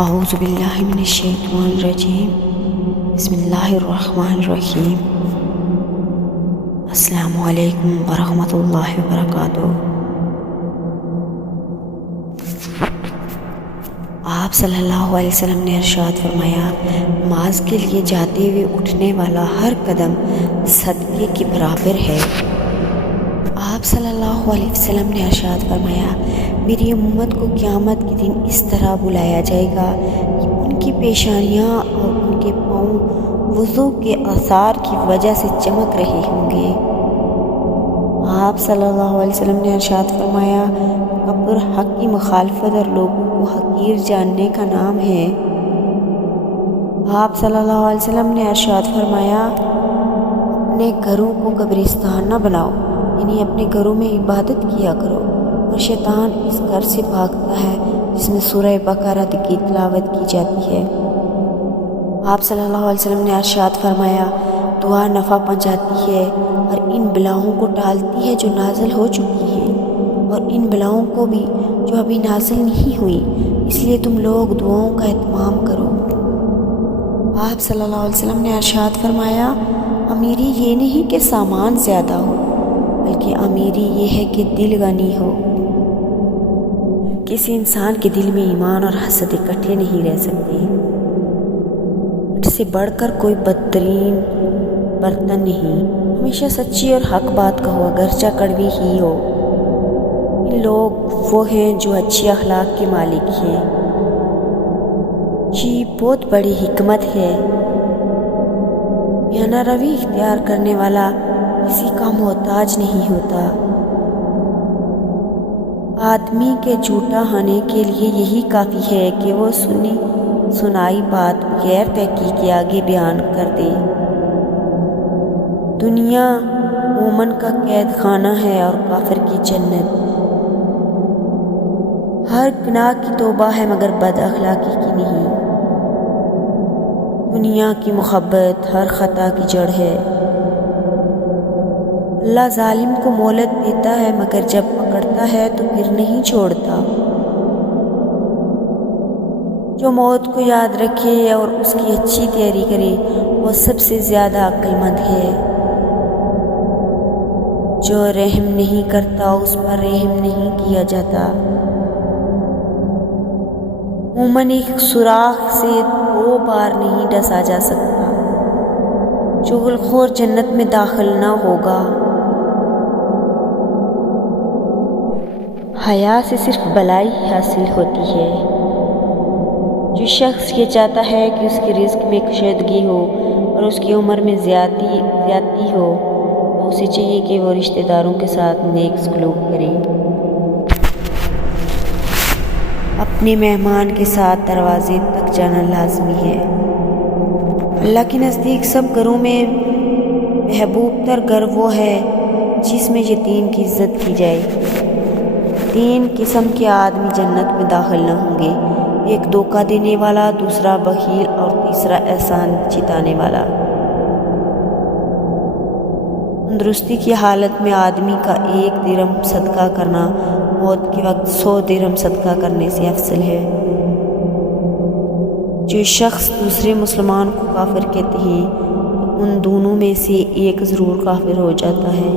اعوذ باللہ من الشیطان الرجیم بسم اللہ الرحمن الرحیم السلام علیکم ورحمۃ اللہ وبرکاتہ۔ آپ صلی اللہ علیہ وسلم نے ارشاد فرمایا، نماز کے لیے جاتے ہوئے اٹھنے والا ہر قدم صدقے کے برابر ہے۔ آپ صلی اللہ علیہ وسلم نے ارشاد فرمایا، میری امت کو قیامت کے دن اس طرح بلایا جائے گا کہ ان کی پیشانیاں اور ان کے پاؤں وضو کے آثار کی وجہ سے چمک رہے ہوں گے۔ آپ صلی اللہ علیہ وسلم نے ارشاد فرمایا، تکبر حق کی مخالفت اور لوگوں کو حقیر جاننے کا نام ہے۔ آپ صلی اللہ علیہ وسلم نے ارشاد فرمایا، اپنے گھروں کو قبرستان نہ بناؤ، یعنی اپنے گھروں میں عبادت کیا کرو، اور شیطان اس گھر سے بھاگتا ہے جس میں سورہ بقرہ کی تلاوت کی جاتی ہے۔ آپ صلی اللہ علیہ وسلم نے ارشاد فرمایا، دعا نفع پہنچاتی ہے اور ان بلاؤں کو ٹالتی ہے جو نازل ہو چکی ہیں، اور ان بلاؤں کو بھی جو ابھی نازل نہیں ہوئی، اس لیے تم لوگ دعاؤں کا اہتمام کرو۔ آپ صلی اللہ علیہ وسلم نے ارشاد فرمایا، امیری یہ نہیں کہ سامان زیادہ ہو، بلکہ امیری یہ ہے کہ دل غنی ہو۔ کسی انسان کے دل میں ایمان اور حسد اکٹھے نہیں رہ سکتے۔ اس سے بڑھ کر کوئی بدترین برتن نہیں۔ ہمیشہ سچی اور حق بات کہو، اگرچہ کڑوی ہی ہو۔ ان لوگ وہ ہیں جو اچھی اخلاق کے مالک ہیں۔ یہ بہت بڑی حکمت ہے۔ میانہ روی اختیار کرنے والا کسی کا محتاج نہیں ہوتا۔ آدمی کے جھوٹا ہونے کے لیے یہی کافی ہے کہ وہ سنائی بات بغیر تحقیق کے آگے بیان کر دے۔ دنیا مومن کا قید خانہ ہے اور کافر کی جنت۔ ہر گناہ کی توبہ ہے مگر بد اخلاقی کی نہیں۔ دنیا کی محبت ہر خطا کی جڑ ہے۔ اللہ ظالم کو مہلت دیتا ہے مگر جب پکڑتا ہے تو پھر نہیں چھوڑتا۔ جو موت کو یاد رکھے اور اس کی اچھی تیاری کرے وہ سب سے زیادہ عقل مند ہے۔ جو رحم نہیں کرتا اس پر رحم نہیں کیا جاتا۔ مومن ایک سوراخ سے 2 بار نہیں ڈسا جا سکتا۔ چغل خور جنت میں داخل نہ ہوگا۔ حیا سے صرف بلائی حاصل ہوتی ہے۔ جو شخص یہ چاہتا ہے کہ اس کے رزق میں کشیدگی ہو اور اس کی عمر میں زیادتی ہو، تو اسے چاہیے کہ وہ رشتہ داروں کے ساتھ نیک سلوک کرے۔ اپنے مہمان کے ساتھ دروازے تک جانا لازمی ہے۔ اللہ کے نزدیک سب گھروں میں محبوب تر گھر وہ ہے جس میں یتیم کی عزت کی جائے۔ 3 قسم کے آدمی جنت میں داخل نہ ہوں گے، ایک دھوکہ دینے والا، دوسرا بخیل اور تیسرا احسان جتانے والا۔ تندرستی کی حالت میں آدمی کا 1 درہم صدقہ کرنا موت کے وقت 100 درہم صدقہ کرنے سے افضل ہے۔ جو شخص دوسرے مسلمان کو کافر کہتے ہیں تو ان دونوں میں سے ایک ضرور کافر ہو جاتا ہے۔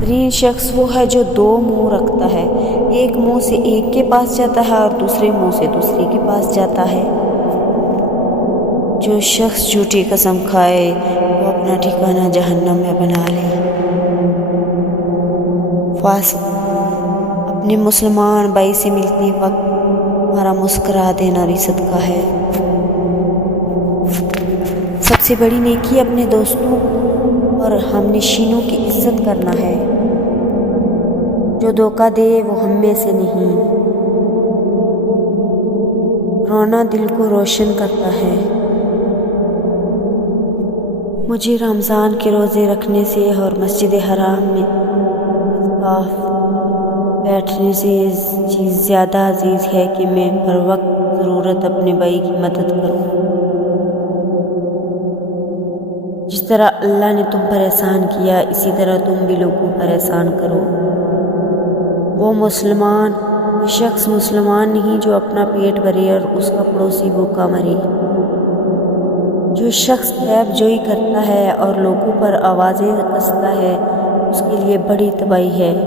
ترین شخص وہ ہے جو 2 منہ رکھتا ہے، ایک منہ سے ایک کے پاس جاتا ہے اور دوسرے منہ سے دوسرے کے پاس جاتا ہے۔ جو شخص جھوٹی قسم کھائے وہ اپنا ٹھکانہ جہنم میں بنا لے۔ فاسق اپنے مسلمان بھائی سے ملتے وقت ہمارا مسکرا دینا بھی صدقہ ہے۔ سب سے بڑی نیکی اپنے دوستوں اور ہم نشینوں کی عزت کرنا ہے۔ جو دھوکہ دے وہ ہم میں سے نہیں۔ رونا دل کو روشن کرتا ہے۔ مجھے رمضان کے روزے رکھنے سے اور مسجد حرام میں اعتکاف بیٹھنے سے چیز زیادہ عزیز ہے کہ میں ہر وقت ضرورت اپنے بھائی کی مدد کروں۔ جس طرح اللہ نے تم پر احسان کیا، اسی طرح تم بھی لوگوں پر احسان کرو۔ وہ شخص مسلمان نہیں جو اپنا پیٹ بھرے اور اس کا پڑوسی بھوکا مرے۔ جو شخص عیب جوئی کرتا ہے اور لوگوں پر آوازیں کستا ہے اس کے لیے بڑی تباہی ہے۔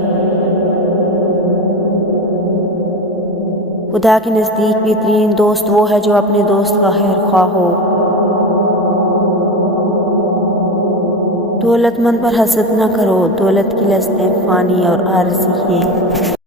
خدا کے نزدیک بہترین دوست وہ ہے جو اپنے دوست کا خیر خواہ ہو۔ دولت مند پر حسد نہ کرو، دولت کی لذتیں فانی اور عارضی ہیں۔